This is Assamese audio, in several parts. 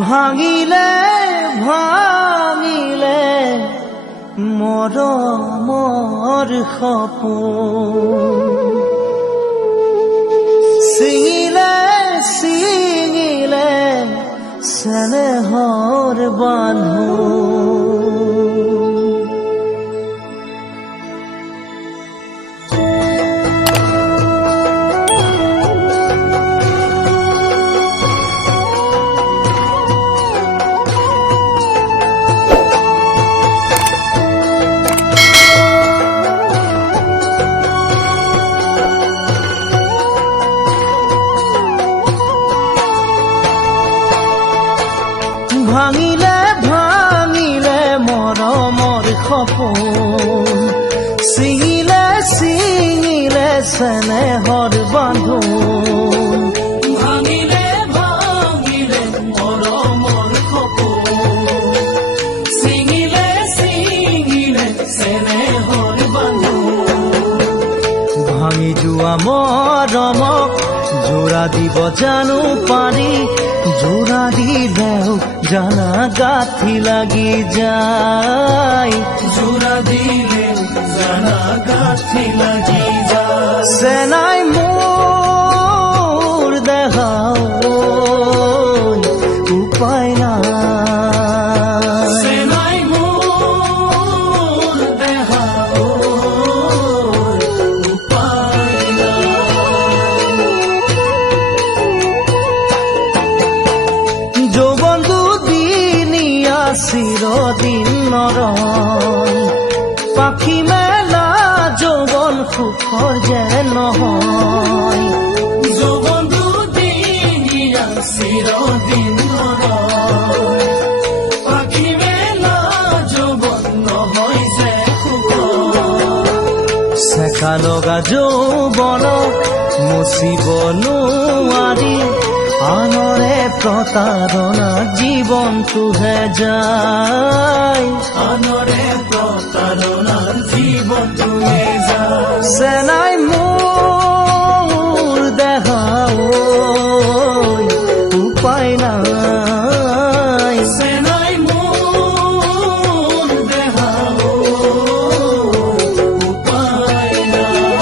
ভাঙিলে ভাঙিলে মৰমৰ সপোন ছিঙিলে ছিঙিলে চেনেহৰ বান্ধোন ভাঙিলে ভাঙিলে মৰমৰ সপোন ছিঙিলে ছিঙিলে চেনেহৰ বান্ধোন ভাঙিলে ভাঙিলে মৰমৰ সপোন ছিঙিলে ছিঙিলে চেনেহৰ বান্ধোন ভাঙি যোৱা মৰমক জোৰা দিব জানো পাৰি জোৰা দিলেও জানা গাঁঠি লাগি যায় জোৰা দিলে জানা গাঁঠি লাগি যায় চেনাই মোৰ দেখাও উপায় নাই চেনাই মোৰ দেখাও উপায় নাই যৌৱন দুদিনীয়া চিৰদিন নৰয় পাখি মেলা যৌৱন সুখৰ যে নহয় যৌৱন দুদিনীয়া চিৰদিন নৰয় পাখি মেলা যৌৱন নহয় যে সুখৰ চেকা লগা যৌৱনক মুচিব নোৱাৰি আনৰে প্ৰতাৰণা জীৱনটোহে যায় আনৰে প্ৰতাৰণাৰ জীৱনটোৱে যায় চেনাই মোৰ দেখাও উপায় নাই চেনাই মোৰ দেখাও উপায় নাই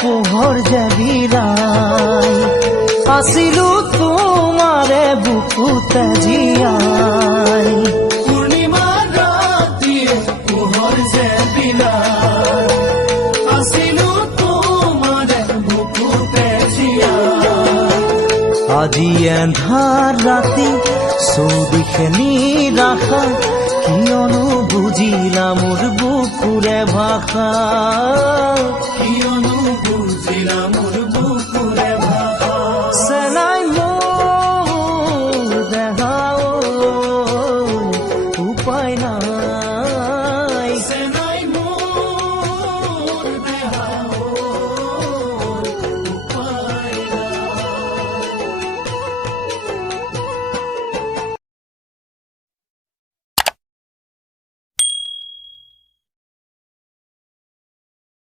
পোহৰ যে বিলাই আছিলো তোমাৰে বুকুতে জীয়াই পূৰ্ণিমা ৰাতিয়ে পোহৰ যে বিলাই আছিলো তোমাৰে বুকুতে জীয়াই আজি এন্ধাৰ ৰাতি চৌদিশে নিৰাশা কিয়নো বুজিলা মোৰ বুকুৰে ভাষা কিয়নো বুজিলা মোৰ